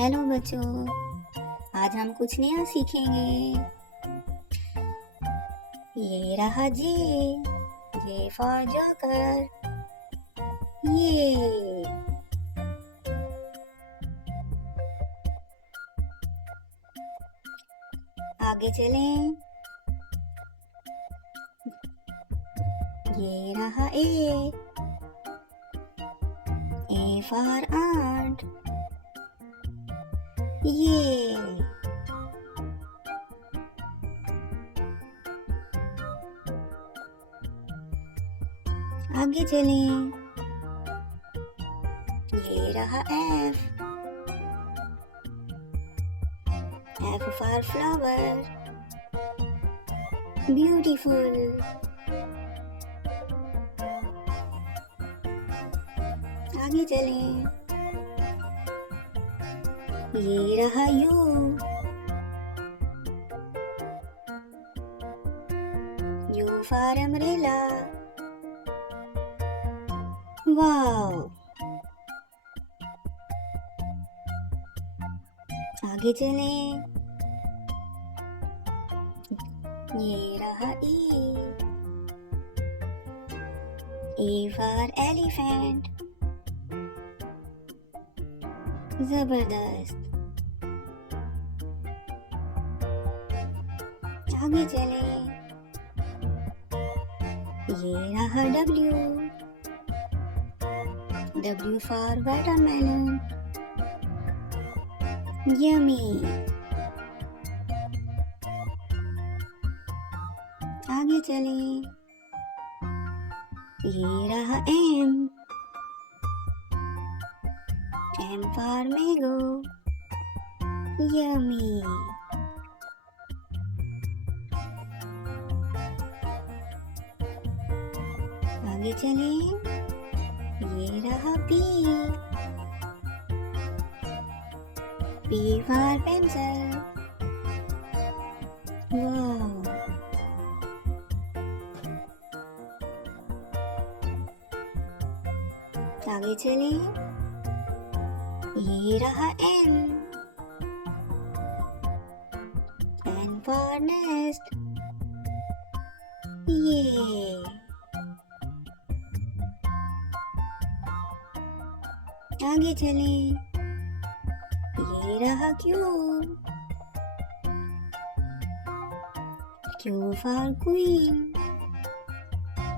Hello बच्चों, आज हम कुछ नया सीखेंगे। ये रहा जे फॉर जोकर। ये आगे चलें। ये रहा ए फॉर आंट। ये आगे चलें। ये रहा एफ फॉर फ्लावर। ब्यूटीफुल। आगे चलें। ये रहा यू फॉर अम्ब्रेला। वाव। आगे चलें। ये रहा ए फॉर एलिफेंट। जबरदस्त। आगे चलें। ये रहा डब्ल्यू फॉर वाटरमेलन। यमी। आगे चलें। ये रहा एम फॉर मैंगो। यमी। आगे चलें। ये रहा पी फॉर पेंसिल। वाव। आगे चलें। ये रहा एन फॉर नेस्ट। ये आगे चलें। ये रहा क्यू फॉर क्वीन।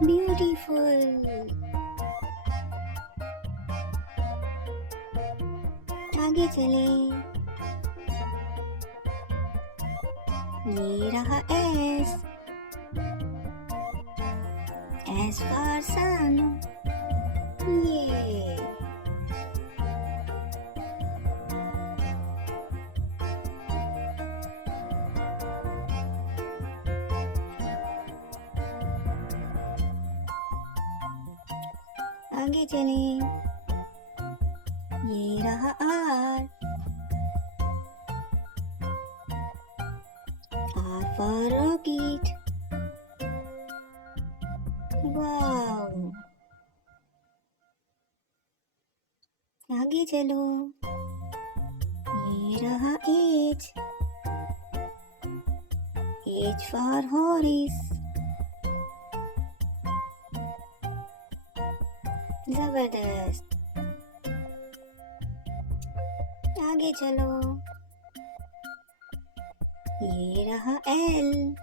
ब्यूटीफुल। आगे चलें। ये रहा एस फॉर सन। ये आगे चलें। ये रहा आर फॉर रॉकेट। वाव। आगे चलो। ये रहा एच फॉर हॉर्स। जबरदस्त। आगे चलो। ये रहा एल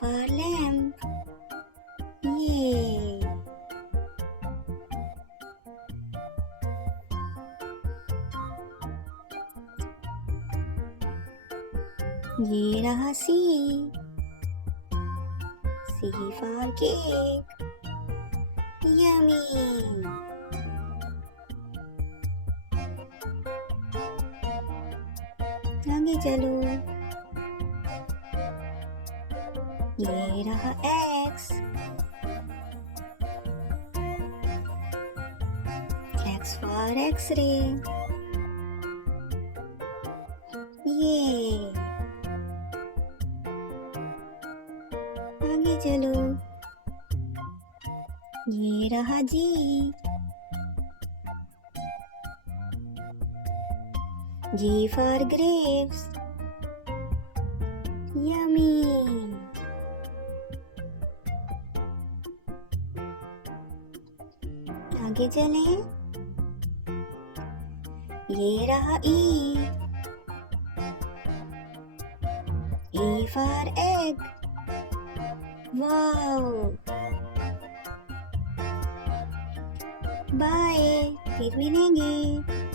फॉर लैम्प। ये रहा सी फॉर केक। यमी। आगे चलो। ये रहा एक्स फॉर एक्सरे। ये आगे चलो। ये रहा जी G for grapes. Yummy. आगे चलें। ये रहा E. E for egg. Wow. Bye, फिर मिलेंगे।